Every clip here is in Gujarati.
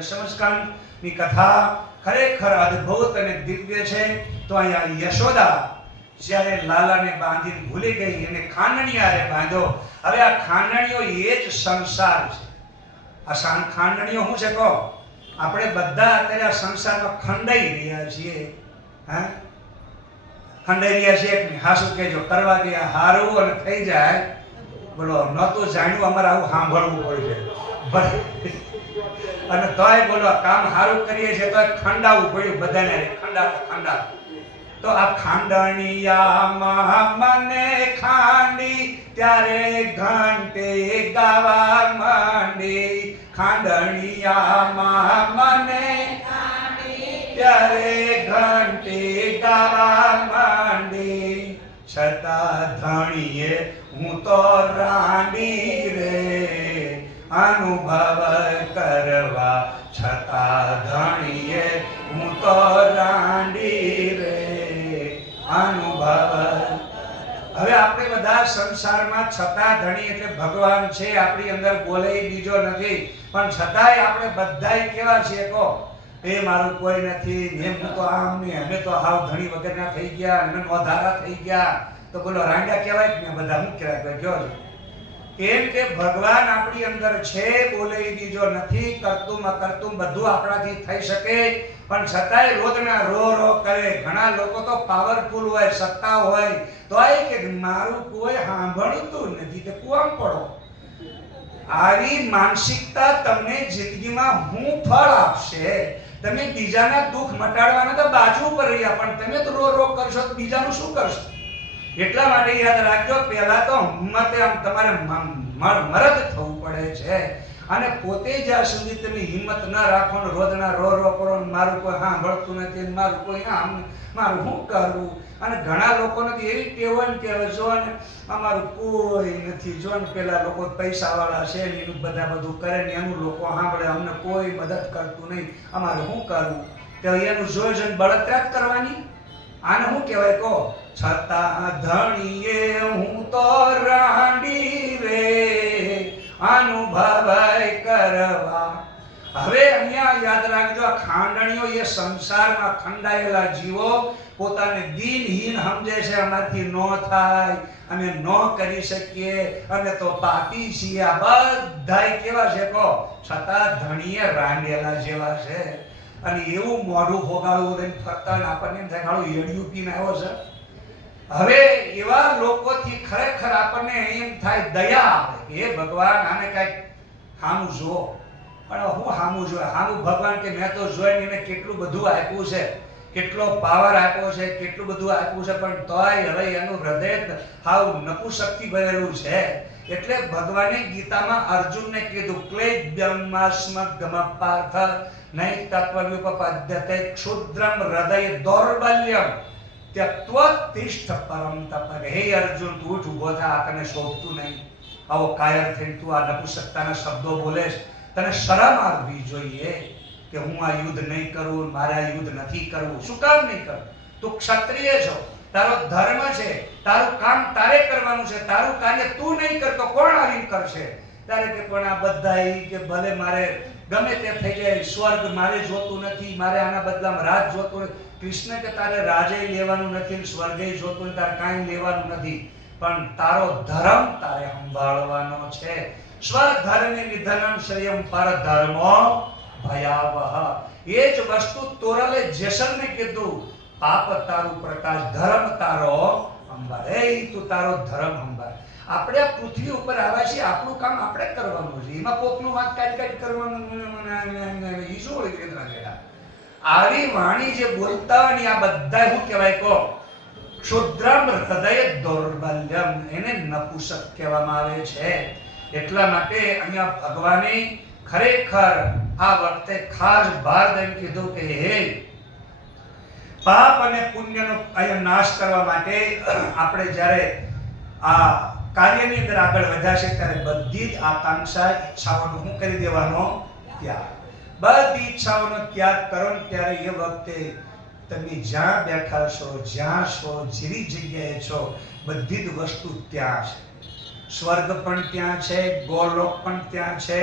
દશમસ્કંદની કથા ખરેખર અદ્ભુત અને દિવ્ય છે. તો અહીંયા યશોદા જ્યારે લાલાને બાંધીને ભૂલી ગઈ અને ખાંડણીયારે બાંધ્યો. હવે આ ખાંડણીઓ એ જ સંસાર છે. આ ખાંડણીઓ શું છે કહો? આપણે બધા અત્યારે આ સંસારમાં ખંડાઈ રહ્યા છીએ. હા, ખંડાઈ રહ્યા છીએ કે હા? શું કહેજો? કરવા ગયા હારું અને થઈ જાય બોલો. નહોતું જાણ્યું અમારે આવું સાંભળવું પડશે અને તોય બોલો કામ સારું કરીએ છીએ તો ખંડાવવું પડ્યું બધાને. ખંડા તો આ ખાંડણિયામાં મને ખાંડી ત્યારે ઘંટે ગાવા માંડી. ખાંડણિયામાં મને ખાંડી ત્યારે ઘંટે ગાવા માંડી. છતાં ધણીએ હું તો રાંડી રે અનુભવ કરવા. છતાં ધણીએ હું તો રાંડી રે અનુભવ. હવે આપણે બધા સંસારમાં છતાં ધણી એટલે ભગવાન છે આપણી અંદર, બોલે બીજો નથી. પણ છતાંય આપણે બધાય કેવા છીએ કહો? એ મારું કોઈ નથી, હું તો આમ ને અમે તો હાવ ધણી વગરના થઈ ગયા, અમે નોધારા થઈ ગયા. તો બોલો રાંડા કહેવાય કે બધા હું કહેવાય? કયો કેમ કે ભગવાન આપણી અંદર છે, બોલે બીજો નથી. કરતું અકર્તું બધું આપણાથી થઈ શકે, પણ છતાંય રોજના રો કરે. ઘણા લોકો તો પાવરફુલ હોય, સત્તા હોય, તો આ કે મારું કોઈ સાંભળતું નથી, તે કુવામ પડો. આવી માનસિકતા તમને જિંદગીમાં હું ફળ આપશે? તમે બીજાના દુઃખ મટાડવાના તો બાજુ પર રહ્યા, પણ તમે તો રો કરશો તો બીજાનું શું કરશો? એટલા માટે યાદ રાખજો, પહેલા તો હિંમતે આમ તમારે મરદ થવું પડે છે. અને પોતે જ્યાં સુધી તમે હિંમત ન રાખો ને રોજના રો કરો, મારું કોઈ સાંભળતું નથી, મારું કોઈ આમ, મારું શું કરવું? અને ઘણા લોકોને એવી ટેવ કે જો ને અમારું કોઈ નથી, જો ને પેલા લોકો પૈસાવાળા છે ને એનું બધું કરે ને એનું લોકો સાંભળે, અમને કોઈ મદદ કરતું નહીં, અમારે શું કરવું? તો એનું જોઈ જોઈને બળતરા જ કરવાની. આને શું કહેવાય કહો? છતાં ધણીએ હું તો રાંડી રે અનુભવ કરવા. હવે અહીંયા યાદ રાખજો, આ ખાંડણીઓ એ સંસારમાં ખંડાયેલા જીવો પોતાને દિનહીન સમજે છે. અમારથી ન થાય, અમે ન કરી શકીએ, અમે તો પાપી છીએ. આ બધાય કેવા છે કહો? છતાં ધણીએ રાંડેલા જેવા છે. અને એવું મોઢું ફોગાડવું લઈને ફરતા આપણને એમ થાય ખાડું હેડિયું પીને આવ્યો છે. હવે એવા લોકોથી ખરેખર આપણને એમ થાય દયા આવે કે હે ભગવાન આને કાંઈક સામું જો. પણ હું સામું જોયા? સામું ભગવાન કે મેં તો જોઈને એને કેટલું બધું આપ્યું છે, કેટલો પાવર આપ્યો છે, કેટલું બધું આપ્યું છે, પણ તોય હવે એનું હૃદય હાવ નપુંસકથી ભરેલું છે. એટલે ભગવાને ગીતામાં અર્જુનને કીધું ક્લેબ્યમાસ્મગમ પાર્થ નૈ તત્વવ્યુપપદ્યતે ક્ષુદ્રમ હૃદય દૌર્બલ્યમ ત્યક્ત્વતિષ્ઠ પરમ તપ. હે અર્જુન, તું ઉઠ, ઊભો થા, આ તને શોભતું નહીં. આવો કાયર થઈને તું આ નપુંસકતાના શબ્દો બોલેશ. તને શરમ આવવી જોઈએ કે હું આ યુદ્ધ નહીં કરું, મારે આ યુદ્ધ નથી કરવું. શું કામ નહીં કરું? તું ક્ષત્રિય છો, તારો ધર્મ છે, તારું કામ તારે કરવાનું છે. તારું કાર્ય તું નહીં કરતો કોણ આવીને કરશે? તારે કે પણ આ બધાય કે ભલે મારે ગમે તે થઈ જાય, સ્વર્ગ મારે જોતું નથી, મારે આના બદલામાં રાજ જોતું નથી. કૃષ્ણ કે તારે રાજે લેવાનું નથી, સ્વર્ગે જોતું નથી, તારે કાંઈ લેવાનું નથી, પણ તારો ધર્મ તારે સંભાળવાનો છે. સ્વધર્મે નિધનમ શ્રેયમ પરધર્મો ભયાવહ. એ જ વસ્તુ તોરલે જેસલને કીધું, પાપ તારું પ્રકાશ, ધર્મ તારો સંભાળ. એ તું તારો ધર્મ સંભાળ. આપણે આ પૃથ્વી ઉપર આવ્યા છીએ, આપણું કામ આપણે કરવાનું છે. એમાં કોકનું વાત કાઢ કરવાનું ઈશો હોય કેન્દ્ર ગયેલા. આવી વાણી જે બોલતા હોય ને આ બધા શું કહેવાય કહો? ક્ષુદ્રમ હૃદય દૌર્બલ્યમ. એને નપુંસક કહેવામાં આવે છે. એટલા માટે અહીંયા ભગવાને ખરેખર આ વખતે ખાસ ભાર દઈને કીધું કે હે પાપ અને પુણ્યનો અહીંયા નાશ કરવા માટે આપણે જ્યારે આ કાર્યની અંદર આગળ વધ્યા છે ત્યારે બધી જ આકાંક્ષા, ઈચ્છાઓનો શું કરી દેવાનો? ત્યાગ. બધી ઈચ્છાઓનો ત્યાગ કરો ને ત્યારે એ વખતે તમે જ્યાં બેઠા છો, જ્યાં છો, જેવી જગ્યાએ છો, બધી જ વસ્તુ ત્યાં છે. સ્વર્ગ પણ ત્યાં છે, ગોલોક પણ ત્યાં છે,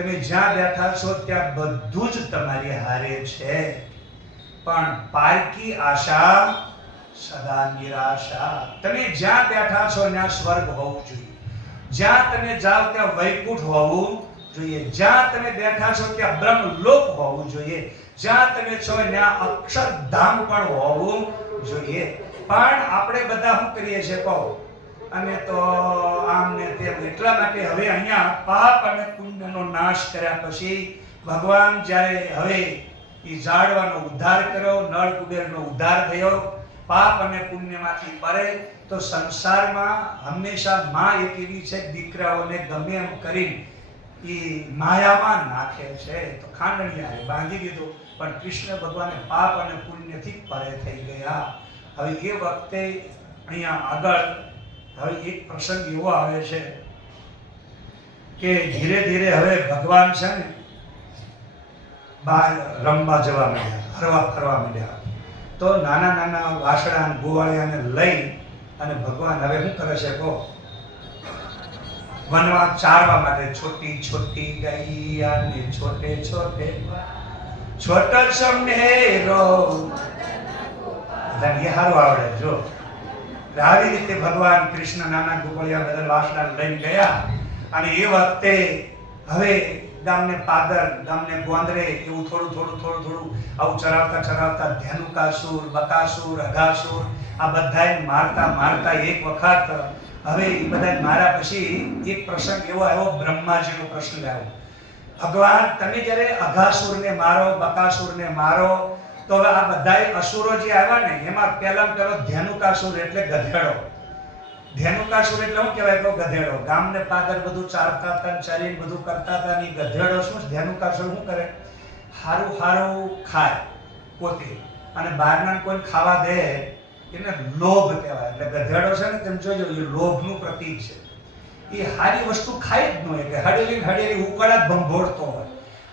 તમે જ્યાં બેઠા છો ત્યાં બધું જ તમારી હારે છે, પણ પારકી આશા સદા નિરાશા. તમે જ્યાં બેઠા છો ત્યાં સ્વર્ગ હોવું જોઈએ, જ્યાં તમે જાઓ ત્યાં વૈકુંઠ હોવું જોઈએ, જ્યાં તમે બેઠા છો ત્યાં બ્રહ્મલોક હોવું જોઈએ, જ્યાં તમે છો ત્યાં અક્ષરધામ પણ હોવું જોઈએ. પણ આપણે બધા શું કરીએ છીએ કહો? અને તો આમ ને તેમ. એટલા માટે હવે અહીંયા પાપ અને પુણ્યનો નાશ કર્યા પછી ભગવાન જ્યારે હવે એ ઝાડવાનો ઉદ્ધાર કર્યો, નળ કુબેરનો ઉદ્ધાર થયો, પાપ અને પુણ્યમાંથી પરે, તો સંસારમાં હંમેશા માં એક એવી છે દીકરાઓને ગમે એમ કરીને એ માયામાં નાખે છે. તો ખાંડણીયારે બાંધી દીધું, પણ કૃષ્ણ ભગવાને પાપ અને પુણ્યથી પરે થઈ ગયા. હવે એ વખતે અહીંયા આગળ હવે એક પ્રસંગ એવો આવે છે કે ધીરે ધીરે હવે ભગવાન છે ને બહાર રમવા જવા માંડ્યા, હરવા ફરવા માંડ્યા. તો નાના નાના વાસણા ગોવાળિયાને લઈ અને ભગવાન હવે શું કરે છે કહો? વનવા ચારવા માટે. છોટી છોટી ગૈયા ને છોટે છોટે છોટો સમનેરો. એ હારું આવડે. જો આવી રીતે ભગવાન કૃષ્ણ નાના ગોવાળિયા બધા વાસણા લઈને ગયા. અને એ વખતે હવે ગામને પાદર, ગામને ગોંદરે એવું થોડું આવું ચરાવતા ધેનુકાસુર, બકાસુર, અઘાસુર આ બધાય મારતા એક વખત હવે એ બધા માર્યા પછી એક પ્રસંગ એવો આવ્યો, બ્રહ્માજીનો પ્રસંગ આવ્યો. ભગવાન તમે જ્યારે અઘાસુરને મારો, બકાસુરને મારો, તો હવે આ બધાય અસુરો જે આવ્યા ને એમાં પહેલામાં પહેલો ધેનુકાસુર એટલે ગધેડો. ધેનુકાસુર એટલે શું કહેવાય? તો ગધેડો. ગામને પાદર બધું ચારતા હતા, ચારીને બધું કરતા હતા. ને ગધેડો શું? ધેનુકાસુર શું કરે? હારું ખાય પોતે, અને બહારના કોઈ ખાવા દે એને લોભ કહેવાય. એટલે ગધેડો છે ને તેમ જોજો, એ લોભનું પ્રતીક છે. એ સારી વસ્તુ ખાય જ ન હોય, કે હડેલી ઉકળા જ ભંભોળતો હોય.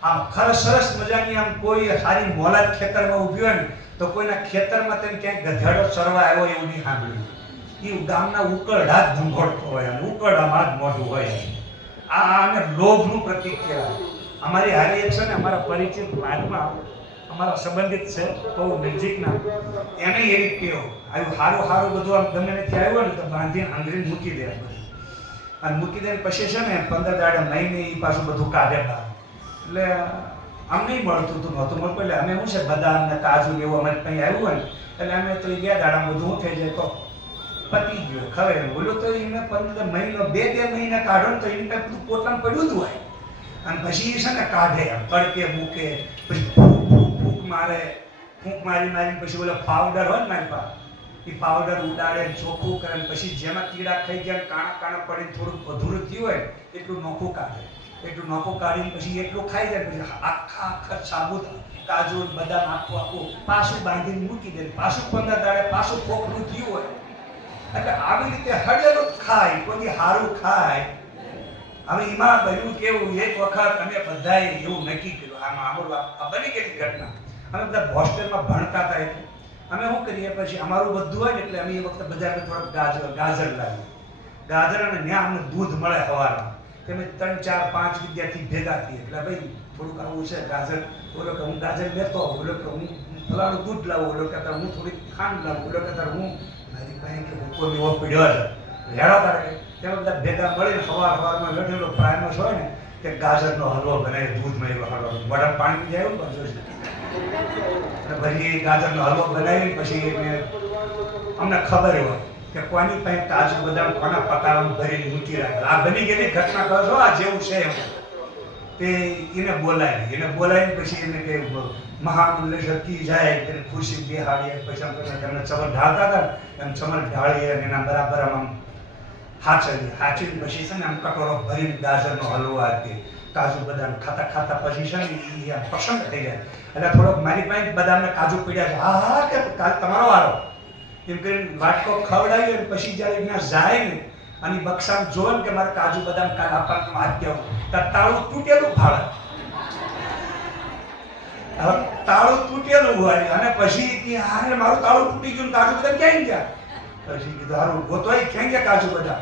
આમ સરસ મજાની આમ કોઈ સારી મોલાદ ખેતરમાં ઊભી હોય ને તો કોઈના ખેતરમાં તેને ક્યાંક ગધેડો ચરવા આવ્યો એવું નહીં સાંભળ્યું. એ ગામના ઉકળડા જ ભંભોળતો હોય, અને ઉકળડામાં જ મોઢું હોય. આને લોભનું પ્રતીક કહેવાય. અમારી હારે એક છે ને અમારા પરિચિત બાદમાં અમારા સંબંધિત છે બહુ નજીકના, એને એવી ટેવ આવ્યું સારું બધું આમ ગમે નથી આવ્યું ને તો બાંધીને આંગળીને મૂકી દે. અને મૂકી દે પછી છે ને 15 દાડે મહિને એ પાછું બધું કાઢે બહાર. એટલે આમ નહીં મળતું હતું, નહોતું મળતું. એટલે અમે શું છે બદામ ને કાજુ એવું અમારે કંઈ આવ્યું હોય ને એટલે અમે તો 2 દાડામાં બધું શું થઈ જાય તો પતી ગયો ખબર. બોલો તો એને 15 મહિનો 2 મહિના કાઢો ને તો એને કાંઈ બધું પોતાનું પડ્યું જ હોય. અને પછી એ છે ને કાઢે, તડકે મૂકે, પછી ફૂંક મારે, ફૂંક મારીને પછી ઓલો પાવડર હોય ને મારી પાસે, એ પાવડર ઉડાડે, ચોખ્ખું કરે. પછી જેમાં કીડા ખાઈ ગયા, કાણા પડીને થોડુંક અધૂરું થયું હોય એટલું નોખું કાઢે. એટલું નોખું કાઢીને પછી એટલું ખાઈ જાય. પછી આખા સાબુત કાજુ બદામ આખું પાછું બાંધીને મૂકી દે. પાછું 15 દાડે પાછું ખોખલું થયું હોય. એટલે આવી રીતે હળેલું ખાય, કોઈ સારું ખાય. હવે એમાં બન્યું કેવું, એક વખત અમે બધાએ એવું નક્કી કર્યું, આમાં આ બની ગયેલી ઘટના. અમે બધા હોસ્ટેલમાં ભણતા હતા એટલે અમે શું કરીએ, પછી અમારું બધું હોય ને એટલે અમે એ વખતે બજારમાં થોડાક ગાજર લાવીએ. ગાજર અને ત્યાં અમને દૂધ મળે સવારમાં. તમે 3, 4, 5 વિદ્યાર્થી ભેગા થઈએ. એટલે ભાઈ થોડુંક આવું છે ગાજર, બોલો કે હું ગાજર લેતો, બોલો કે હું ફલાણું દૂધ લાવું, બોલો કે હું થોડીક ખાંડ લાવું, બોલો કે હું મારી પાસે કે કોઈ એવો પીડ્યો છે લેડો તારે. તેમાં બધા ભેગા મળીને સવારમાં બેઠેલો પ્રાયમસ હોય ને કે ગાજરનો હલવો બનાવી, દૂધ મળ્યો હલવો, મોઢામાં પાણી જાય એવું પણ જોઈશે. અને પછી ગાજરનો હલવો બનાવી પછી અમને ખબર હોય કે કોની પાસે કાજુ બદામ કોના પકાવવાનું ભરીને મૂકી રાખે. આ બની ગયેલી ઘટના કહો છો, આ જેવું છે એમ. તે એને બોલાવીને પછી એને કે મહામૂલ્ય શક્તિ જાય તેને ખુરશી બેહાડીએ. પછી એમને ચમર ઢાળતા હતા એમ ચમર ઢાળીએ અને એના બરાબર આમ હાચવીને પછી છે ને આમ કટોરો ભરીને ગાજરનો હલવો આપીએ. કાજુ બદામ ખાતા પછી છે ને એ પસંદ થઈ જાય. એટલે થોડોક મારી પાસે બદામને કાજુ પીડ્યા છે, હા કે કાલ તમારો વારો એમ કરીને વાટકો ખવડાવી. અને પછી જ્યારે ત્યાં જાય ને અને બક્ષામાં જોવે ને કે મારે કાજુ બદામ કાલ આપવાનું વાત કેવું, તાળું તૂટેલું ફાળે. તાળું તૂટેલું હોય અને પછી કે હારે મારું તાળું તૂટી ગયું, કાજુ બદામ ક્યાં ગયા? પછી કીધું હારું ગોતોય ક્યાં ગયા કાજુ બદામ?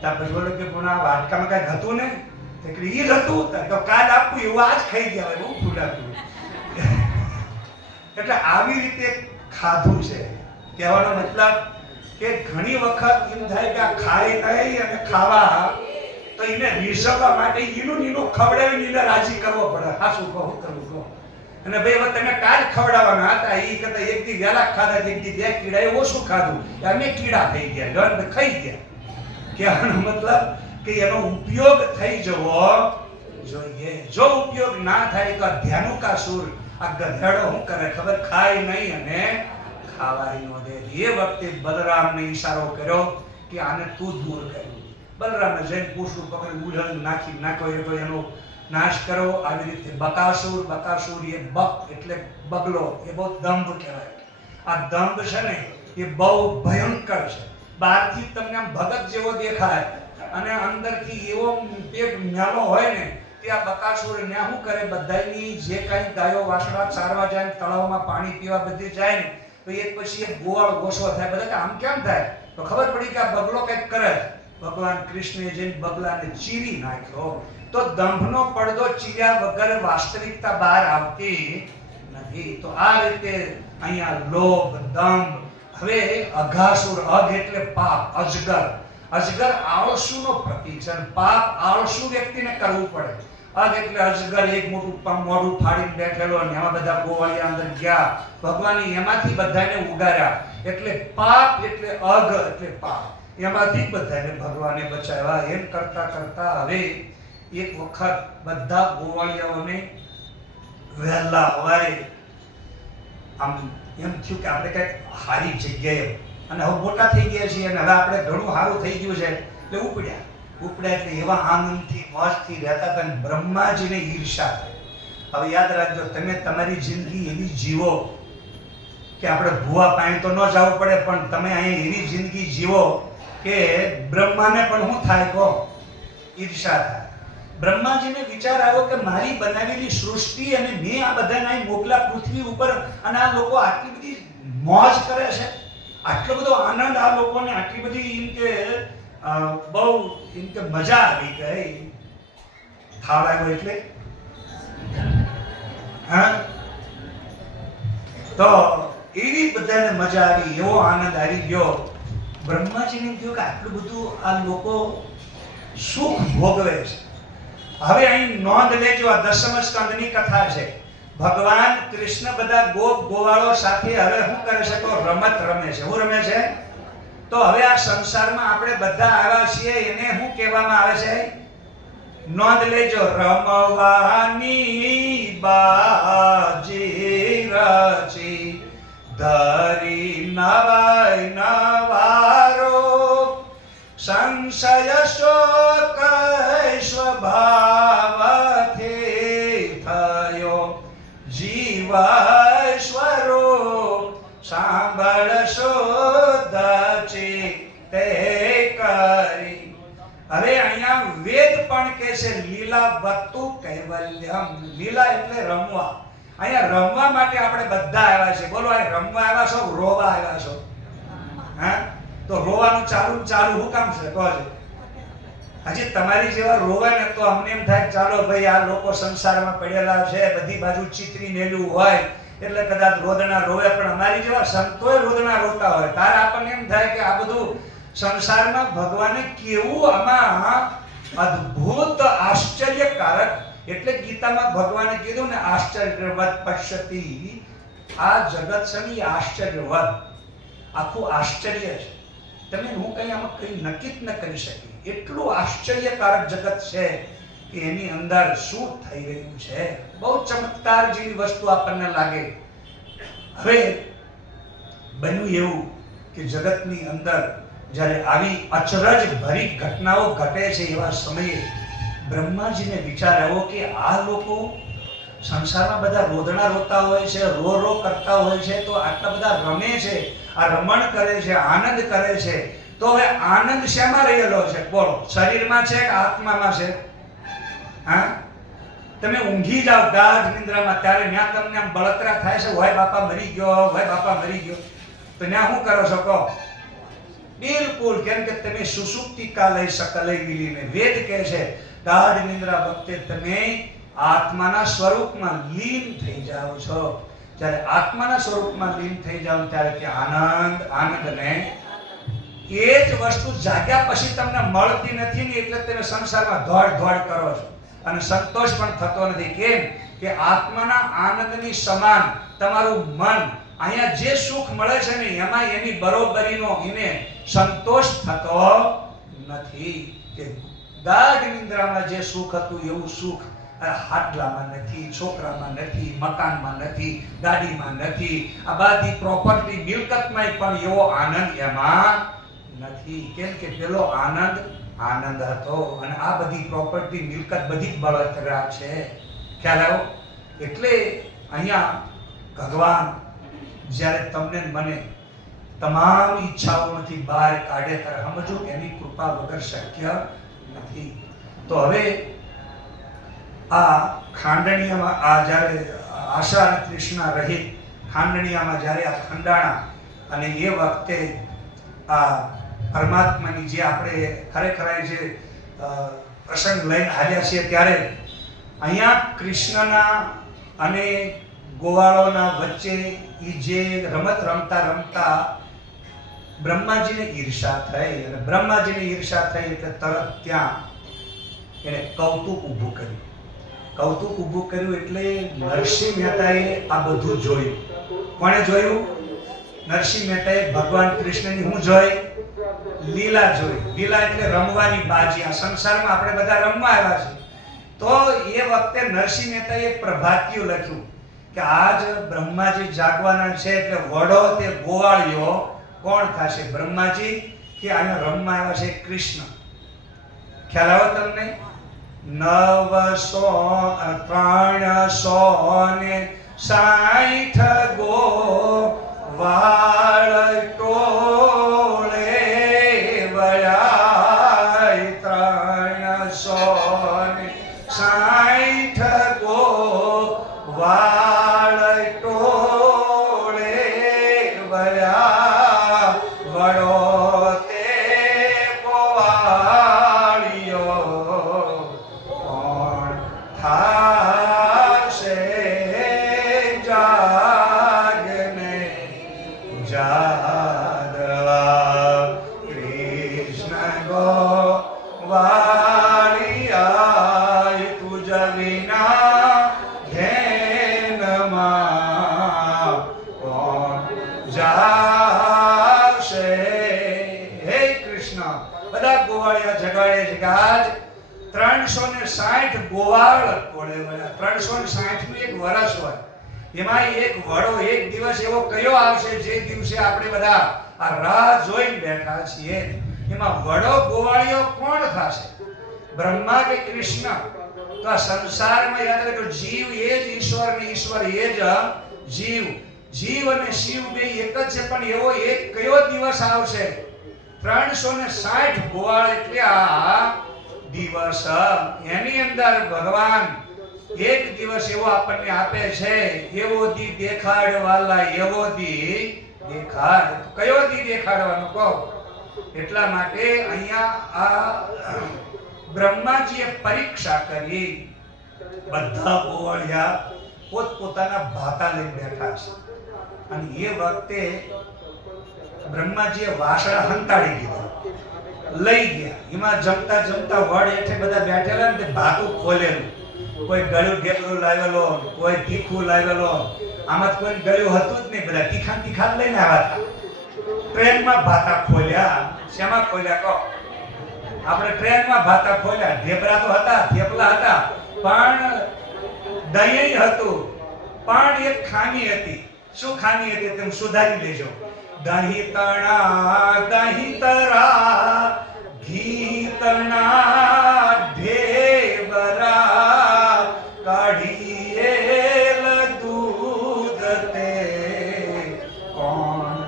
ત્યાં પછી બોલો કે પણ આ વાટકામાં કાંઈ હતું ને એટલે ઈ જ હતું તો કાલ આપવું એવું આજ ખાઈ ગયા હોય, બહુ ફૂલાતું. એટલે આવી રીતે ખાધું છે. કહેવાનો મતલબ કે ઘણી વખત એમ થાય કે આ ખાય નહીં અને ખાવા તો એને રીઝવવા માટે ઈનું ખવડાવીને એને રાજી કરવો પડે. હા શું કહું કરવું કહો. અને ભાઈ હવે તમે કાલ ખવડાવવાના હતા, એ કરતા એક દી વહેલા ખાધા, એક દી બે કીડા ઓછું ખાધું, અમે કીડા થઈ ગયા, ગંધ ખાઈ ગયા. કહેવાનો મતલબ કે એનો ઉપયોગ થઈ જવો જોઈએ. જો ઉપયોગ ના થાય તો ધ્યાનુકાસુર આ ગધેડો શું કરે ખબર? ખાય નહીં અને ખાવાય ન દે. એ વખતે બલરામને ઈશારો કર્યો કે આને તું દૂર કર્યું. બલરામે જઈને પૂછડું પકડી ઉલન નાખો એ તો એનો નાશ કરો. આવી રીતે બકાસુર એ બક એટલે બગલો, એ બહુ દંભ કહેવાય. આ દંભ છે ને એ બહુ ભયંકર છે. બહારથી તમને આમ ભગત જેવો દેખાય અને અંદરથી એવો પેટ મેલો હોય ને તે આ બકાસુર ને શું કરે? બધાની જે કાંઈ ગાયો વાસણા ચારવા જાય, તળાવમાં પાણી પીવા બધી જાય ને તો એક પછી એક ગોવાળ ગોસો થાય. બધા આમ કેમ થાય? તો ખબર પડી કે આ બગલો કંઈક કરે. ભગવાન કૃષ્ણે જઈને બગલાને ચીરી નાખ્યો. તો દંભનો પડદો ચીર્યા વગર વાસ્તવિકતા બહાર આવતી નથી. તો આ રીતે અહીંયા લોભ, દંભ. હવે અઘાસુર, અઘ એટલે પાપ, અજગર આળસુનો પ્રતીક છે. પાપ આળસુ વ્યક્તિને કરવું પડે. અઘ એટલે અજગર, એક મોટું મોઢું ફાડીને બેઠેલો અને એમાં બધા ગોવાળિયા અંદર ગયા. ભગવાને એમાંથી બધાને ઉગાર્યા. એટલે પાપ એટલે અઘ એટલે પાપ, એમાંથી બધાને ભગવાને બચાવ્યા. એમ કરતા કરતા હવે એક વખત બધા ગોવાળિયાઓને વહેલા હવારે આમ એમ થયું કે આપણે કંઈક સારી જગ્યાએ, અને હવે મોટા થઈ ગયા છીએ અને હવે આપણે ઘણું સારું થઈ ગયું છે એટલે ઉપડ્યા એટલે એવા આનંદથી મોજથી રહેતા હતા. અને બ્રહ્માજીને ઈર્ષા થઈ. હવે યાદ રાખજો, તમે તમારી જિંદગી એવી જીવો કે આપણે ભૂવા પાણી તો ન જવું પડે, પણ તમે અહીંયા એવી જિંદગી જીવો કે બ્રહ્માને પણ શું થાય? કહો, ઈર્ષા થાય. બ્રહ્માજીને વિચાર આવ્યો કે મારી બનાવેલી સૃષ્ટિ અને મેં આ બધાને અહીં મોકલા પૃથ્વી ઉપર, અને આ લોકો આટલી બધી મોજ કરે છે, આટલો બધો આનંદ આ લોકોને, આટલી બધી એમ કે બહુ એમ કે મજા આવી ગઈ. થાળ આવ્યો એટલે હા, તો એવી બધાને મજા આવી, એવો આનંદ આવી ગયો. બ્રહ્માજીને કહ્યું કે આટલું બધું આ લોકો સુખ ભોગવે છે. હવે અહીં નોંધ લેજો, આ દશમ સ્કંદની કથા છે. ભગવાન કૃષ્ણ બધા ગોવાળો સાથે હવે શું કરે છે? તો રમત રમે છે. શું રમે છે? તો હવે આ સંસારમાં આપણે બધા આવ્યા છીએ, એને શું કહેવામાં આવે છે? નોંધ લેજો, રમવાની બાજી રચી ધરી નવાય નવારો સંશય શોક સ્વભાવથી થયો જીવેશ્વરો સાંભળશો દચી તે કરી. હવે અહીંયા વેદ પણ કહે છે લીલાવત્તુ કૈવલ્યમ. લીલા એટલે રમવા. અહીંયા રમવા માટે આપણે બધા આવ્યા છે. બોલો, આ રમવા આવ્યા છો, રોવા આવ્યા છો? હા, તો રોવાનું ચાલુ શું કામ છે? કહો છે હજી તમારી જેવા રોવે ને તો અમને એમ થાય ચાલો ભાઈ આ લોકો સંસારમાં પડેલા છે, બધી બાજુ ચીતરી મેલ્યું હોય એટલે કદાચ રોદણા રોવે, પણ અમારી જેવા સંતોય રોદણા રોતા હોય તારે આપણને એમ થાય કે આ બધું સંસારમાં ભગવાને કેવું આમાં અદ્ભુત આશ્ચર્યકારક. એટલે ગીતામાં ભગવાને કીધું ને આશ્ચર્યવત પશ્યતિ. આ જગત છે ને આશ્ચર્યવત, આખું આશ્ચર્ય છે. તમે હું કઈ આમાં કઈ નક્કી જ ન કરી શકી. એટલું આશ્ચર્યકારક જગત છે કે એની અંદર શું થઈ રહ્યું છે. બહુ ચમત્કાર જેવી વસ્તુ આપણને લાગે. હવે બન્યું એવું કે જગતની અંદર જ્યારે આવી અચરજ ભરી ઘટનાઓ ઘટે છે એવા સમયે બ્રહ્માજીને વિચાર આવ્યો કે આ લોકો સંસારમાં બધા રોદણા રોતા હોય છે, રો કરતા હોય છે, તો આટલા બધા રમે છે, આ રમણ કરે છે, આનંદ કરે છે, તો હવે આનંદ શેમાં રહેલો છે? બોલો, શરીરમાં છે કે આત્મામાં છે? હા, તમે ઊંઘી જાવ ગાઢ નિંદ્રામાં ત્યારે ત્યાં તમને આમ બળતરા થાય છે, હોય બાપા મરી ગયો, હોય બાપા મરી ગયો, તો ત્યાં શું કરો છો? કહો, બિલકુલ. કેમ કે તમે સુષુપ્તિ કાલે સકલે વિલીને. વેદ કહે છે ગાઢ નિંદ્રા વખતે તમે આત્માના સ્વરૂપમાં લીન થઈ જાઓ છો. જ્યારે આત્માના સ્વરૂપમાં લીન થઈ જાઓ ત્યારે ત્યાં આનંદને એ જ વસ્તુ જાગ્યા પછી તમને મળતી નથી ને, એટલે તમે સંસારમાં દોડ કરો છો અને સંતોષ પણ થતો નથી. કેમ કે આત્માના આનંદની સમાન તમારું મન અહીંયા જે સુખ મળે છે ને એમાં એની બરોબરીનો એને સંતોષ થતો નથી. કે ગાઢ નિંદ્રામાં જે સુખ હતું એવું સુખ હાડલામાં નથી, છોકરામાં નથી, મકાનમાં નથી, ગાડીમાં નથી, આ બધી પ્રોપર્ટી મિલકતમાં પણ એવો આનંદ એમાં નથી. કેમ કે પેલો આનંદ હતો અને આ બધી પ્રોપર્ટી મિલકત બધી બળતરા છે. ખ્યાલ આવ્યો? એટલે અહીંયા ભગવાન જ્યારે તમને મને તમામ ઈચ્છાઓમાંથી બહાર કાઢે ત્યારે સમજો એની કૃપા વગર શક્ય નથી. તો હવે આ ખાંડણીયામાં આ જ્યારે આશા અને તૃષ્ણા રહિત ખાંડણીયામાં જ્યારે આ ખંડાણા અને એ વખતે આ પરમાત્માની જે આપણે ખરેખર જે પ્રસંગ લઈને આવ્યા છીએ ત્યારે અહીંયા કૃષ્ણના અને ગોવાળોના વચ્ચે એ જે રમત રમતા બ્રહ્માજીને ઈર્ષા થઈ અને બ્રહ્માજીને ઈર્ષા થઈ એટલે તરત ત્યાં એને કૌતુક ઊભું કર્યું. કૌતુક ઊભું કર્યું એટલે નરસિંહ મહેતાએ આ બધું જોયું. કોણે જોયું? નરસિંહ મહેતાએ ભગવાન કૃષ્ણની હું જોઈ? લીલા જોઈ. લીલા એટલે રમવાની બાજી. આ સંસારમાં આપણે બધા રમવા આવ્યા છીએ. તો એ વખતે નરસિંહ મહેતાએ એક પ્રભાતિયું લખ્યું કે આજ બ્રહ્માજી જાગવાના છે એટલે વડો તે ગોવાળિયો કોણ થશે? બ્રહ્માજી કે અહીંયા રમવા આવ્યા છે કૃષ્ણ. ખ્યાલ આવે તમને? 960 ગોવાળ ટોળે વળાય 360 ગોવાળ ટોળે વળ્યા વળો તે ગોવાળિયો કોણ થાશે જાગને જાદવા કૃષ્ણ ગોવાળિયા તુજ વિના ઘેનમાં કોણ જાશે? હે કૃષ્ણ, બધા ગોવાળિયા જગાડે છે કે આજ 360 ગોવાળ કોળે વળ્યા. 360 નું એક વર્ષ હોય, એમાં એક વડો એક દિવસ એવો કયો આવશે જે દિવસે આપણે બધા આ રાહ જોઈને બેઠા છીએ. એમાં વડો ગોવાળિયો કોણ થશે? બ્રહ્મા કે કૃષ્ણ? તો આ સંસારમાં યાદ રાખો, જીવ એ જ ઈશ્વર ને ઈશ્વર એ જ જીવ. જીવ અને શિવ બે એક જ છે, પણ એવો એક કયો દિવસ આવશે? 360 ગોવાળ એટલે આ દિવસ. એની અંદર ભગવાન એક દિવસ એવો આપણને આપે છે, એવો દી દેખાડ વાલા, એવો દી દેખાડ. કયો દી દેખાડવાનો કહો? એટલા માટે અહીંયા આ બ્રહ્માજીએ પરીક્ષા કરી. બધા ગોવાળિયા પોતપોતાના ભાતા લઈને બેઠા છે અને એ વખતે બ્રહ્માજીએ વાસણ હંતાડી દીધા, લઈ ગયા. એમાં જમતા વડ હેઠે બધા બેઠેલા ને ભાતું ખોલેલું. કોઈ ગળ્યું ઢેકલું લાવેલો, કોઈ તીખું લાવેલો. આમાં કોઈ ગળ્યું હતું જ નહીં, બધા તીખા લઈને આવ્યા હતા. ટ્રેનમાં ભાતા ખોલ્યા. શેમાં ખોલ્યા કહો? આપણે ટ્રેનમાં ભાતા ખોલ્યા. ઢેબરા તો હતા, થેપલા હતા, પણ દહીં હતું. પણ એક ખામી હતી. શું ખામી હતી તેમ સુધારી લેજો. દહીં તણા દહીં તરા, ઘી તણા ઢેબરા, કાઢીએલ દૂધ તે કોણ?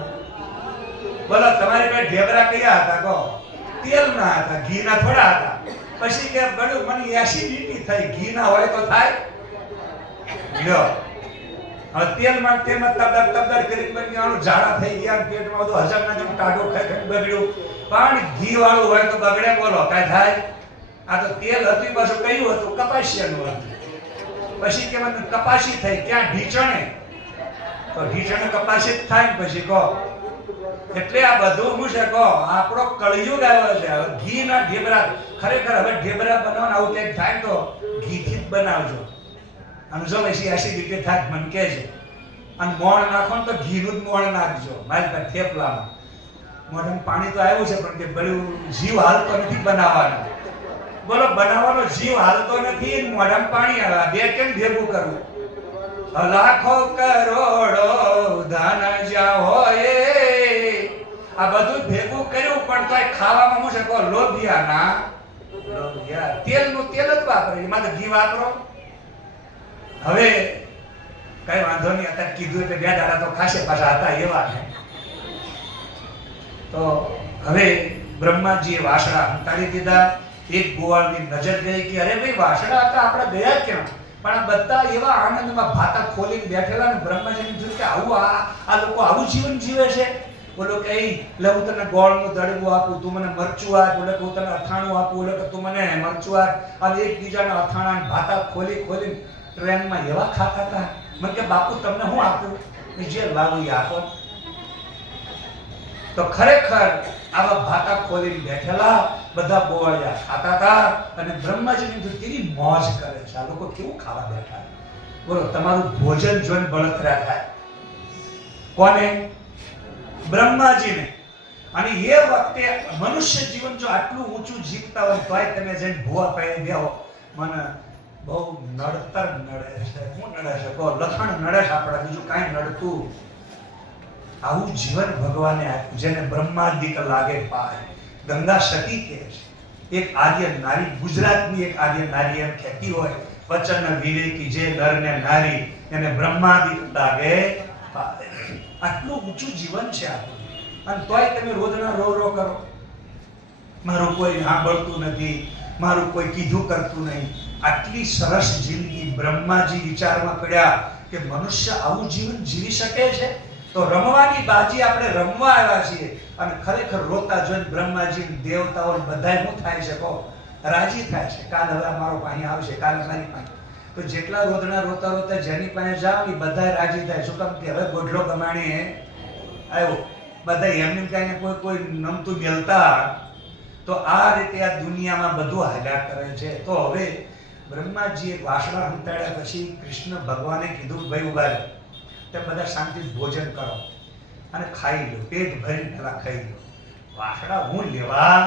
બોલો તમારી પાસે ઢેબરા કયા હતા કહો? તેલના હતા, ઘીના થોડા હતા. પછી કે બડું મને એસિડિટી થઈ. ઘીના હોય તો થાય? લ્યો, હવે તેલમાં તબદર કરી બન્યાનું ઝાડા થઈ ગયા, પેટમાં બધું હજમ ના ટાઢો ખાઈ બગડ્યું. પણ ઘી વાળું હોય તો બગડે? બોલો કાંઈ થાય? આ તો તેલ હતું પાછું કયું હતું? કપાસિયાનું હતું. પછી કે મને કપાસી થઈ, ક્યાં ઢીચણે? તો ઢીચણે કપાસી જ થાય ને પછી કહો. એટલે આ બધું હું છે કહો, આપણો કળિયુગ આવ્યો છે. હવે ઘી ના ઢેબરા, ખરેખર હવે ઢેબરા બનાવવાનું આવું કંઈક થાય તો ઘીથી જ બનાવજો. અને જો પછી એસિડિટી થાય મને કહેજો. અને મોણ નાખો ને તો ઘીનું જ મોણ નાખજો મારી પાસે થેપલામાં. મોઢામાં પાણી તો આવ્યું છે પણ કે બધું જીવ હાલતો નથી બનાવવાનો. બોલો, બનાવવાનો જીવ હાલતો નથી, મોઢામાં પાણી આવે. બે કેમ ભેગું કરવું? લાખો કરોડો ધન જ્યાં હોય આ બધું ભેગું કર્યું પણ તોય ખાવામાં હું છે કહો લોભિયા. તેલનું તેલ જ વાપરે, એમાં તો ઘી વાપરો. હવે કઈ વાંધો નહીં, અત્યારે કીધું એટલે 2 દાડા તો ખાસે પાછા હતા એવા. તો હવે બ્રહ્માજીએ વાસણા હંતાડી દીધા. એક ગોવાળની નજર ગઈ કે અરે ભાઈ વાસણા હતા આપણા ગયા ક્યાં? પણ આ બધા એવા આનંદમાં ભાતા ખોલીને બેઠેલા ને બ્રહ્માજીને જોયું કે આવું આ લોકો આવું જીવન જીવે છે. બોલો કે લે હું તને ગોળનું દડબું આપું, તું મને મરચું આપ. બોલે કે હું તને અથાણું આપું, બોલે કે તું મને મરચું આપ. અને એકબીજાના અથાણા ભાતા ખોલી ટ્રેનમાં એવા ખાતા હતા. મને કે બાપુ તમને હું આપું? જે લાવું એ આપો. તો ખરેખર આવા ભાતા ખોલીને બેઠેલા બધા ગોવાળિયા ખાતા હતા. અને બ્રહ્માજીની અંદર કેવી મોજ કરે છે આ લોકો, કેવું ખાવા બેઠા. બોલો, તમારું ભોજન જોઈને બળતરા થાય. કોને? બ્રહ્માજીને. અને એ વખતે મનુષ્ય જીવન જો આટલું ઊંચું જીવતા હોય તોય તમે જઈને ભૂવા પાસે બેહો, મને બહુ નડતર નડે છે. હું નડે છે કહો? લખણ નડે છે આપણા, બીજું કાંઈ નડતું. આવું જીવન ભગવાને આપ્યું જેને બ્રહ્માદિક લાગે પાય. ગંગા સતી કહે છે, એક આર્ય નારી, ગુજરાતની એક આર્ય નારી એમ કહેતી હોય, વચન વિવેકી જે નર ને નારી એને બ્રહ્માદિક લાગે પાય. આટલું ઊંચું જીવન છે આપણું, અને તોય તમે રોજના રો કરો. મારું કોઈ સાંભળતું નથી, મારું કોઈ કીધું કરતું નહીં. આટલી સરસ જિંદગી બ્રહ્માજી વિચારમાં પડ્યા કે મનુષ્ય આવું જીવન જીવી શકે છે. તો રમવાની બાજી આપણે રમવા આવ્યા છીએ. અને ખરેખર રોતા જોઈને બ્રહ્માજી દેવતાઓ બધાય શું થાય છે કહો? રાજી થાય છે. કાલ હવે અમારો પાણી આવશે, કાલ અમારી પાસે. તો જેટલા રોદણા રોતા જેની પાસે જાવ એ બધા રાજી થાય. શું કામ કે હવે ગોઢલો કમાણી આવ્યો. બધા એમની કાંઈ કોઈ નમતું મેલતા. તો આ રીતે આ દુનિયામાં બધું હાલ્યા કરે છે. તો હવે બ્રહ્માજીએ વાસણા હંતાડ્યા પછી કૃષ્ણ ભગવાને કીધું ભાઈ ઉભા રહો, તમે બધા શાંતિથી ભોજન કરો અને ખાઈ લો, પેટ ભરીને પેલા ખાઈ લો. વાસણા હું લેવા?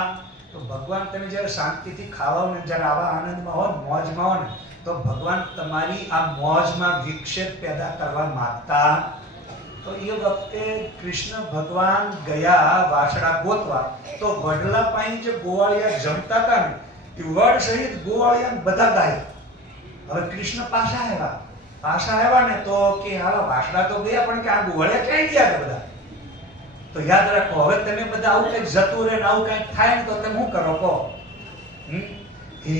તો ભગવાન તમે જ્યારે શાંતિથી ખાવા ને જ્યારે આવા આનંદમાં હો, મોજમાં હો ને, તો ભગવાન તમારી આ મોજમાં વિક્ષેપ પેદા કરવા માંગતા. તો એ વખતે કૃષ્ણ ભગવાન ગયા વાસણા ગોતવા. તો વડલા પાણી જે ગોવાળિયા જમતા હતા ને, એ વડ સહિત ગોવાળિયા બધા ગાય. હવે કૃષ્ણ પાછા આવ્યા ને તો કે આવા વાસણા તો ગયા પણ કે આ ગોવાળિયા ક્યાં ગયા કે બધા? તો યાદ રાખો, હવે તમે બધા આવું કંઈક જતું રહે ને આવું કંઈક થાય ને તો તમે શું કરો કહો? એ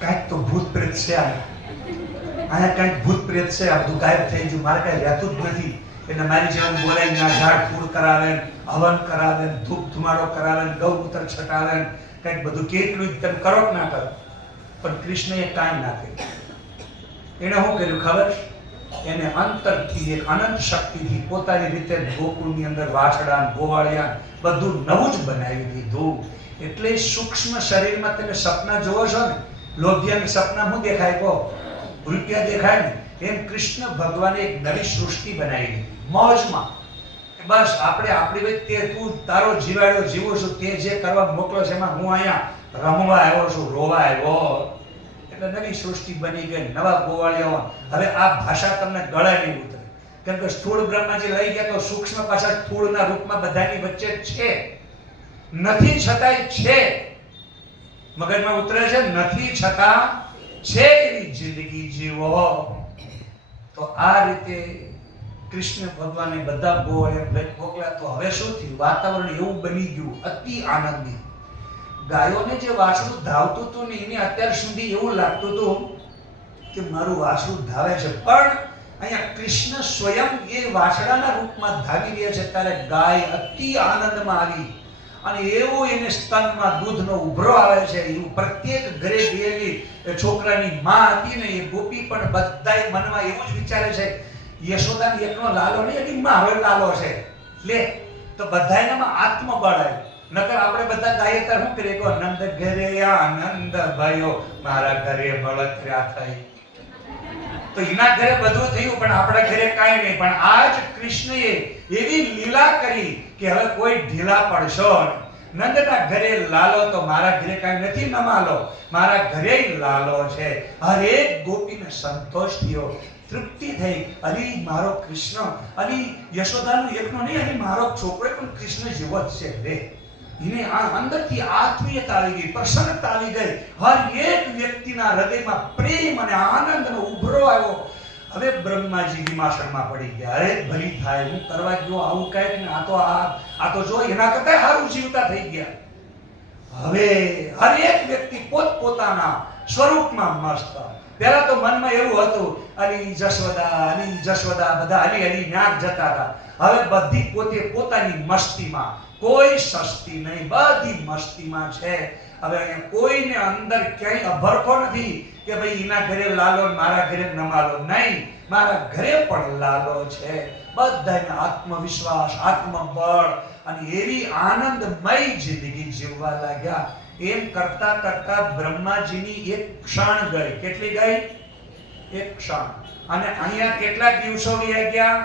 કાંઈક તો ભૂત પ્રેત છે, અહીંયા કાંઈક ભૂત પ્રેત છે, આ બધું ગાયબ થઈ ગયું, મારે કાંઈ રહેતું જ નથી. એટલે મારી જેમ બોલાવીને આ ઝાડ ફૂડ કરાવે, હવન કરાવે, ધૂપ ધુમાડો કરાવે, ગૌમૂત્ર છટાવે, કંઈક બધું કેટલું તમે કરો કે ના કરો. પણ કૃષ્ણએ કાંઈ ના કર્યું. એને શું કર્યું ખબર? એને અંતરથી એક અનંત શક્તિથી પોતાની રીતે ગોકુળની અંદર વાછડા ગોવાળિયા બધું નવું જ બનાવી દીધું. એટલે સૂક્ષ્મ શરીરમાં તમે સપના જોવો છો ને, લોભિયાના સપના શું દેખાય કહો? રૂપિયા દેખાય ને. એમ કૃષ્ણ ભગવાને એક નવી સૃષ્ટિ બનાવી દીધી મોજમાં. બસ આપણે આપણી તે તું તારો જીવાડ્યો જીવું છું, તે જે કરવા મોકલો છે એમાં હું અહીંયા રમવા આવ્યો છું, રોવા આવ્યો. એટલે નવી સૃષ્ટિ બની ગઈ, નવા ગોવાળિયાઓ. હવે આ ભાષા તમને ગળે નહીં ઉતરે, કેમ કે સ્થૂળ બ્રહ્માજી લઈ ગયા તો સૂક્ષ્મ પાછા સ્થૂળના રૂપમાં બધાની વચ્ચે છે. નથી છતાંય છે, મગજમાં ઉતરે છે, નથી છતાં છે એવી જિંદગી જીવો. તો આ રીતે કૃષ્ણ ભગવાને બધા ગોવાળિયા મોકલ્યા. તો હવે શું થયું? વાતાવરણ એવું બની ગયું અતિ આનંદી. ગાયોને જે વાછડું ધાવતું હતું ને એને અત્યાર સુધી એવું લાગતું હતું કે મારું વાછડું ધાવે છે, પણ અહીંયા કૃષ્ણ સ્વયં એ વાછડાના રૂપમાં ધાવી રહ્યા છે. ત્યારે ગાય અતિ આનંદમાં આવી અને એવું એને સ્તનમાં દૂધનો ઉભરો આવે છે. એવું પ્રત્યેક ઘરે ગયેલી છોકરાની માં હતી ને એ ગોપી પણ બધાય મનમાં એવું જ વિચારે છે, યશોદાની એકનો લાલો નહીં, એની માં હવે લાલો છે લે. તો બધાયનામાં આત્મબળ આવ્યું. નકર આપણે બધા ગાઈએ ત્યારે શું કરીએ કે નંદ ઘરે આનંદ ભયો, મારા ઘરે બળતરા થઈ. તો એના ઘરે બધું થયું પણ આપણા ઘરે કાંઈ નહીં. પણ આજ કૃષ્ણએ એવી લીલા કરી કે હવે કોઈ ઢીલા પડશો નહીં. નંદના ઘરે લાલો તો મારા ઘરે કાંઈ નથી નમાલો, મારા ઘરે લાલો છે. હરેક ગોપીને સંતોષ થયો, તૃપ્તિ થઈ. અલી મારો કૃષ્ણ, અલી યશોદાનું એકનો નહીં, અલી મારો છોકરો પણ કૃષ્ણ જેવો જ છે રે. એને આ અંદરથી આત્મીયતા આવી ગઈ, પ્રસન્નતા આવી ગઈ. હર એક વ્યક્તિના હૃદયમાં પ્રેમ અને આનંદનો ઉભરો આવ્યો. હવે બ્રહ્માજી વિમાસણમાં પડી ગયા. અરે ભલી થાય, હું કરવા ગયો આવું કઈક ને આ તો જો એના કરતા સારું જીવતા થઈ ગયા. હવે હર એક વ્યક્તિ પોતપોતાના સ્વરૂપમાં મસ્ત. પહેલા તો મનમાં એવું હતું, અલી જશોદા બધા અલી ન્યાક જતા હતા. હવે બધી પોતે પોતાની મસ્તીમાં, કોઈ સસ્તી નહીં, બધી મસ્તીમાં છે. હવે અહીંયા કોઈને અંદર ક્યાંય અભરખો નથી કે ભાઈ એના ઘરે લાલો મારા ઘરે નમાલો. નહીં, મારા ઘરે પણ લાલો છે. બધાને આત્મવિશ્વાસ, આત્મબળ અને એવી આનંદમય જિંદગી જીવવા લાગ્યા. એમ કરતા કરતા બ્રહ્માજીની એક ક્ષણ ગઈ. કેટલી ગઈ? એક ક્ષણ. અને અહીંયા કેટલા દિવસો વી ગયા?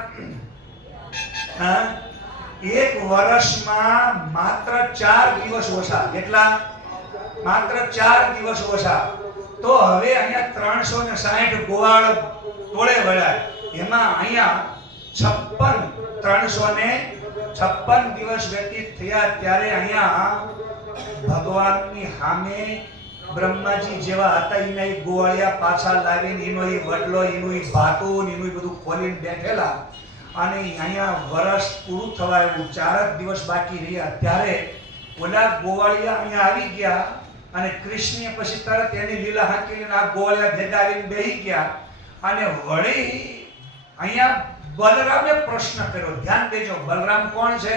એક વર્ષમાં માત્ર 4 દિવસ ઓછા. કેટલા? માત્ર 4 દિવસ ઓછા. તો હવે અહીંયા 360 ગોવાળ ટોળે વળ્યા. એમાં અહીંયા 356 દિવસ વ્યતીત થયા. ત્યારે અહીંયા ભગવાનની સામે બ્રહ્માજી જેવા હતા એના ગોવાળિયા પાછા લાવીને એનો એ વડલો, એનું એ ભાતું, એનું બધું ખોલીને બેઠેલા. અને અહીંયા વર્ષ પૂરું થવા આવ્યું, 4 જ દિવસ બાકી રહ્યા. ત્યારે ઓલા ગોવાળિયા અહીંયા આવી ગયા અને કૃષ્ણએ પછી તરત એની લીલા હાંકી આ ગોવાળિયા ભેગા આવીને બેસી ગયા. અને વળી અહીંયા બલરામે પ્રશ્ન કર્યો. ધ્યાન દેજો, બલરામ કોણ છે?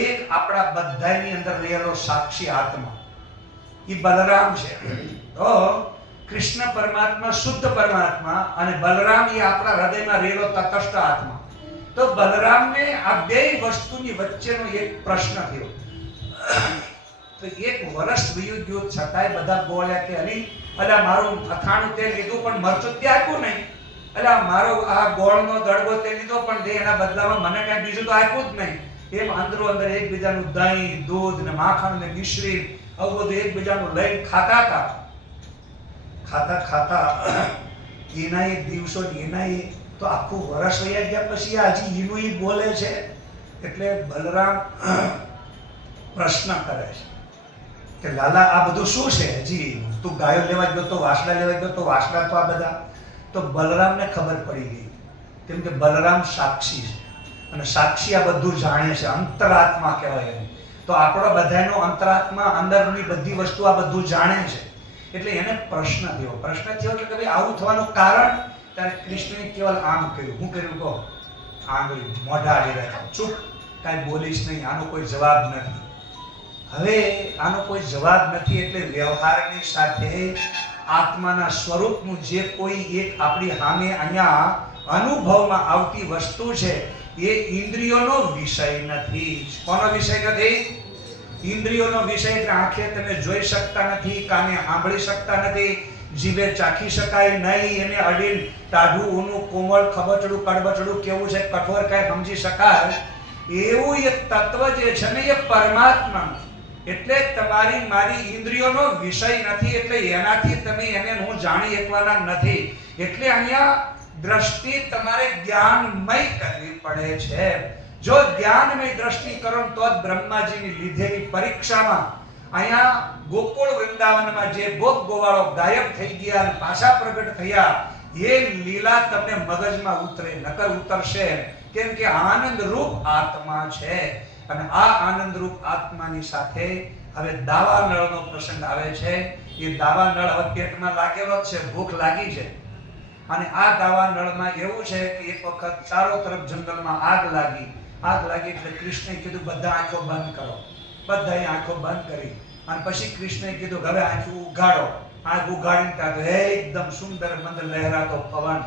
એક આપણા બધાની અંદર રહેલો સાક્ષી આત્મા, એ બલરામ છે. તો કૃષ્ણ પરમાત્મા શુદ્ધ પરમાત્મા અને બલરામ એ આપણા હૃદયમાં રહેલો તટસ્થ આત્મા. તો બલરામને આ બે વસ્તુની વચ્ચેનો એક પ્રશ્ન થયો. તો એક વર્ષ વીયું ગયું છતાંય બધા બોલ્યા કે અલી અલા મારું અથાણું તે લીધું પણ મરચું તે આપ્યું નહીં. અલા મારો આ ગોળનો દડબો તે લીધો પણ તે એના બદલામાં મને કઈ બીજું તો આપ્યું જ નહીં. એમ અંદરો અંદર એકબીજાનું દહીં, દૂધ ને માખણ ને મિશ્રી આવું બધું એકબીજાનું લઈને ખાતા હતા. ખાતા એના એક દિવસો એના તો આખું વર્ષ વયા ગયા પછી હજી એનું બોલે છે. એટલે બલરામ પ્રશ્ન કરે છે કે લાલા આ બધું શું છે? હજી તું ગાયો લેવા ગયો તો, વાસણા લેવા ગયો તો, વાસણા તો આ બધા. તો બલરામને ખબર પડી ગઈ, કેમ કે બલરામ સાક્ષી છે અને સાક્ષી આ બધું જાણે છે. અંતરાત્મા કહેવાય એને. તો આપણો બધાનો અંતરાત્મા અંદરની બધી વસ્તુ આ બધું જાણે છે. એટલે એને પ્રશ્ન થયો કે ભાઈ આવું થવાનું કારણ? ત્યારે કૃષ્ણએ કેવલ આમ કર્યું. હું કર્યું કહો? આંગળી મોઢા આવી રહ્યા, ચૂપ, કાંઈ બોલીશ નહીં, આનો કોઈ જવાબ નથી. હવે આનો કોઈ જવાબ નથી એટલે વ્યવહારની સાથે આત્માના સ્વરૂપનું જે કોઈ એક આપણી સામે અહીંયા અનુભવમાં આવતી વસ્તુ છે એ ઇન્દ્રિયોનો વિષય નથી. કોનો વિષય નથી? ઇન્દ્રિયોનો વિષય. એટલે આંખે તમે જોઈ શકતા નથી, કાને સાંભળી શકતા નથી, જીભે ચાખી શકાય નહીં, એને અડીને ટાઢું, ઊનું, કોમળ, ખબચડું, કડબચડું કેવું છે, કઠોર કાંઈ સમજી શકાય એવું એક તત્વ જે છે ને એ પરમાત્મા. એટલે તમારી મારી ઇન્દ્રિયોનો વિષય નથી. એટલે એનાથી તમે એને હું જાણી શકવાના નથી. એટલે અહીંયા દ્રષ્ટિ તમારે જ્ઞાનમય કરવી પડે છે. જો જ્ઞાનમય દ્રષ્ટિ કરો તો જ બ્રહ્માજીની લીધેલી પરીક્ષામાં અહીંયા ગોકુળ વૃંદાવનમાં જે ગોપ ગોવાળો ગાયબ થઈ ગયા અને પાછા પ્રગટ થયા એ લીલા તમને મગજમાં ઉતરે, નકર ઉતરશે. કેમ કે આનંદ રૂપ આત્મા છે. અને આ આનંદરૂપ આત્માની સાથે હવે દાવા નળનો પ્રસંગ આવે છે. એ દાવા નળ હવે પેટમાં લાગેલો જ છે, ભૂખ લાગી છે. અને આ દાવા નળમાં એવું છે કે એક વખત ચારો તરફ જંગલમાં આગ લાગી એટલે કૃષ્ણે કીધું બધા આંખો બંધ કરો. બધાએ આંખો બંધ કરી અને પછી કૃષ્ણએ કીધું હવે આંખ ઉઘાડો. આંખ ઉઘાડીને ત્યાં તો એકદમ સુંદર મંદ લહેરાતો પવન,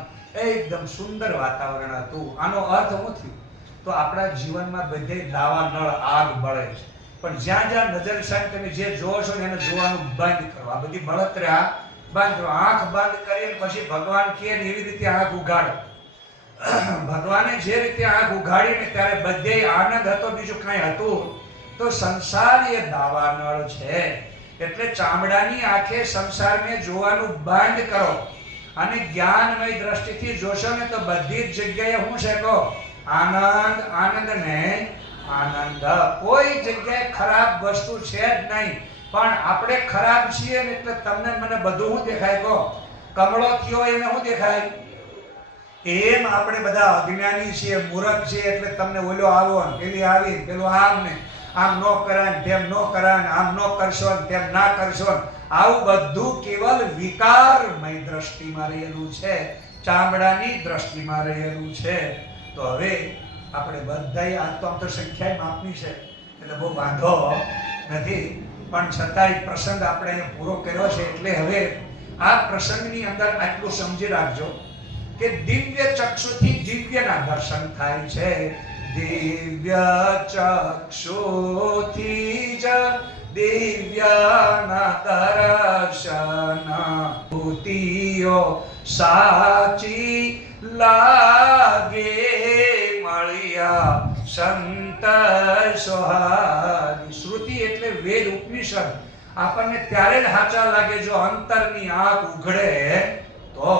એકદમ સુંદર વાતાવરણ હતું. આનો અર્થ શું થયું? તો આપણા જીવનમાં બધે દાવા નળ આગ બળે છે, પણ જ્યાં જ્યાં નજર સામે તમે જે જોવો છો ને એને જોવાનું બંધ કરો. આ બધી બળતરા બંધ કરો. આંખ બંધ કરીને પછી ભગવાન કહે એવી રીતે આંખ ઉઘાડો. ભગવાને જે રીતે આંખ ઉઘાડીને ત્યારે બધે આનંદ હતો, બીજું કાંઈ હતું? તો સંસાર એ દાવાનળ છે. એટલે ચામડાની આંખે સંસારને જોવાનું બંધ કરો અને જ્ઞાનમય દ્રષ્ટિથી જોશો ને તો બધી જ જગ્યાએ શું છે કહો? આનંદ, આનંદ ને આનંદ. કોઈ જગ્યાએ ખરાબ વસ્તુ છે જ નહીં. પણ આપણે ખરાબ છીએ ને એટલે તમને મને બધું શું દેખાય કહો? કમળો થયો એને શું દેખાય? એમ આપણે બધા અજ્ઞાની છીએ, મૂર્ખ છીએ, એટલે તમને ઓલો આવો ને પેલી આવી પેલો આમ ને આમ ન કરાય, તેમ ન કરાય, આમ ન કરશો ને તેમ ના કરશો. આવું બધું કેવલ વિકારમય દ્રષ્ટિમાં રહેલું છે, ચામડાની દ્રષ્ટિમાં રહેલું છે. તો હવે આપણે બધાય આમ તો સંખ્યા માપની છે એટલે બહુ વાંધો નથી, પણ છતાંય પ્રસંગ આપણે અહીંયા પૂરો કર્યો છે. એટલે હવે આ પ્રસંગની અંદર આટલું સમજી રાખજો કે દિવ્ય ચક્ષુથી દિવ્યના દર્શન થાય છે. દિવ્ય ચક્ષુથી જ દિવ્યના દર્શન, ભૂતિઓ સાચી લાગે મળ્યા સંત સોહારી. શ્રુતિ એટલે વેદ ઉપનિષદ આપણને ત્યારે જ સાચા લાગે જો અંતરની આંખ ઉઘડે તો.